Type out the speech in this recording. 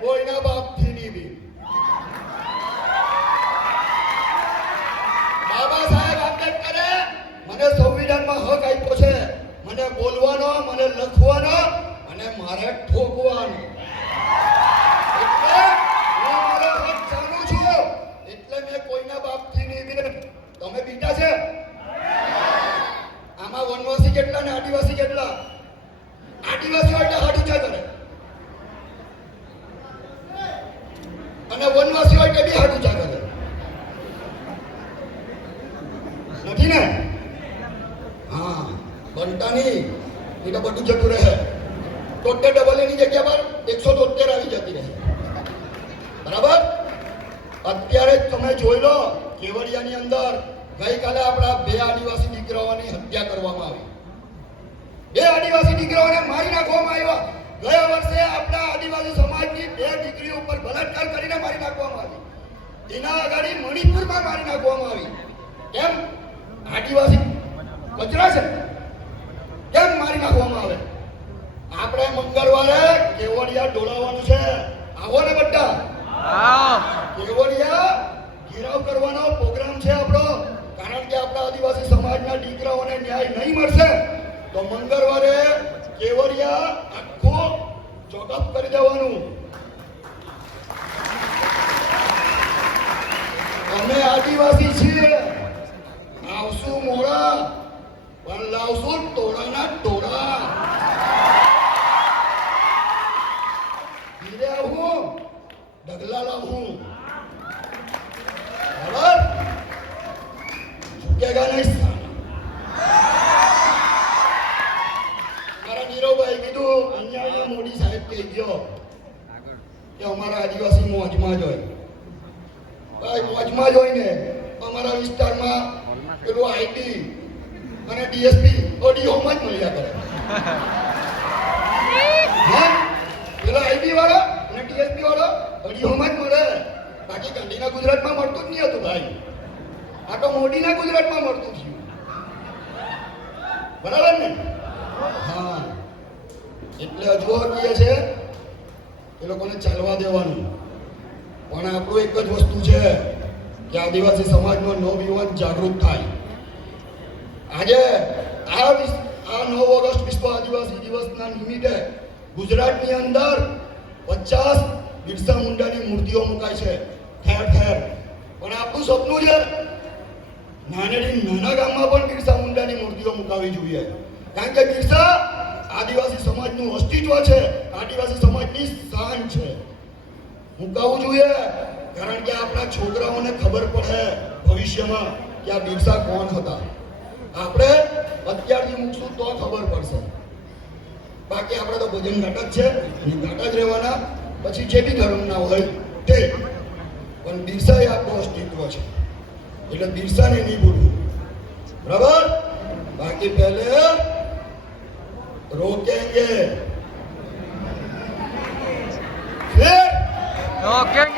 કોઈના બાપથી નહીં બી. બાબા સાહેબ આંબેડકરે મને સંવિધાનમાં હક આપ્યો છે, મને બોલવાનો, મને લખવાનો અને મારે ઠોકવાનો. એટલે હું મારો હક જાણું છું, એટલે મેં કોઈના બાપથી નહીં બી. તમે બીટા છે આમાં વનવાસી કેટલા ને આદિવાસી કેટલા? આદિવાસી એટલે હાથ ઊંચા કરે અને વનવાસી હોય કે બી હાથ ઊંચા કરે. નથી ને? હા, બનતા નહીં, એ તો બધું જતું રહે. 73 ડબલ એની જગ્યા પર 173 આવી જતી રહે. બરાબર? અત્યારે તમે જોઈ લો, કેવડિયાની અંદર ગઈકાલે આપણા 2 આદિવાસી દીકરાઓની હત્યા કરવામાં આવી. 2 આદિવાસી દીકરાઓને મારી નાખવામાં આવ્યા. ગયા વર્ષે આપણા આદિવાસી સમાજની 2 દીકરીઓ ઉપર બલાત્કાર કરીને મારી નાખવામાં આવી. એના આગળ મણિપુરમાં મારી નાખવામાં આવી. કેમ? આદિવાસી કચરા છે, કેમ મારી નાખવામાં આવે? આપણે મંગળવારે કેવડિયા ડોળાવવાનું છે. આવો ને બધા. કેવડિયા ઘેરાવ કરવાનો પ્રોગ્રામ છે આપણો. કારણ કે આપણા આદિવાસી સમાજના દીકરાઓને ન્યાય નહીં મળશે તો મંગળવારે કેવડિયા આખું ચોકઅપ કરી દેવાનું. અમે આદિવાસી છીએ, આવશું મોડા પણ લાવશું ટોળાના ટોળા. ધીરે આવું, ડગલા લાવું. બરાબર? ઝુકેગા નહીં. મારા નીરવભાઈ કીધું, અહીંયા મોદી સાહેબ કહી ગયો કે અમારા આદિવાસી મોજમાં જ હોય. ભાઈ મોજમાં જ હોય ને. અમારા વિસ્તારમાં પેલું આઈટી અને ડીએસપી ઓડીઓમાં જ મળ્યા કરે. પેલા આઈટી વાળો અને ડીએસપી વાળો ઓડીઓમાં જ મળે. બાકી ગાંધીના ગુજરાતમાં મળતું જ નહીં હતું ભાઈ. આ તો મોદીના ગુજરાતમાં મળતું થયું. બરાબર ને? હા, એટલે હજુ કહે છે એ લોકોને ચાલવા દેવાનું. પણ આપણું એક જ વસ્તુ છે કે આદિવાસી સમાજનો નવયુવાન જાગૃત થાય. આજે આ 9 ઓગસ્ટ વિશ્વ આદિવાસી દિવસના નિમિત્તે ગુજરાતની અંદર 50 બિરસા મુંડાની મૂર્તિઓ મુકાય છે ઠેર ઠેર. પણ આપણું સપનું છે નાનેથી નાના ગામમાં પણ બિરસા મુંડાની મૂર્તિઓ મુકાવી જોઈએ. કારણ કે બિરસા આદિવાસી સમાજનું અસ્તિત્વ છે, આદિવાસી સમાજની શાન છે. મુકાવવું જોઈએ કારણ કે આપણા છોકરાઓને ખબર પડે ભવિષ્યમાં કે આ બિરસા કોણ હતા. આપણે અત્યારથી મૂકશું તો ખબર પડશે. બાકી આપણે તો ભજન ઘાટા જ છે અને ઘાટા જ રહેવાના. પછી જે બી ધર્મના હોય તે, પણ બિરસા એ આપણું અસ્તિત્વ છે એટલે બિરસાને નહીં ભૂલવું. બરાબર? બાકી પહેલે રોકેંગે, फिर Okay.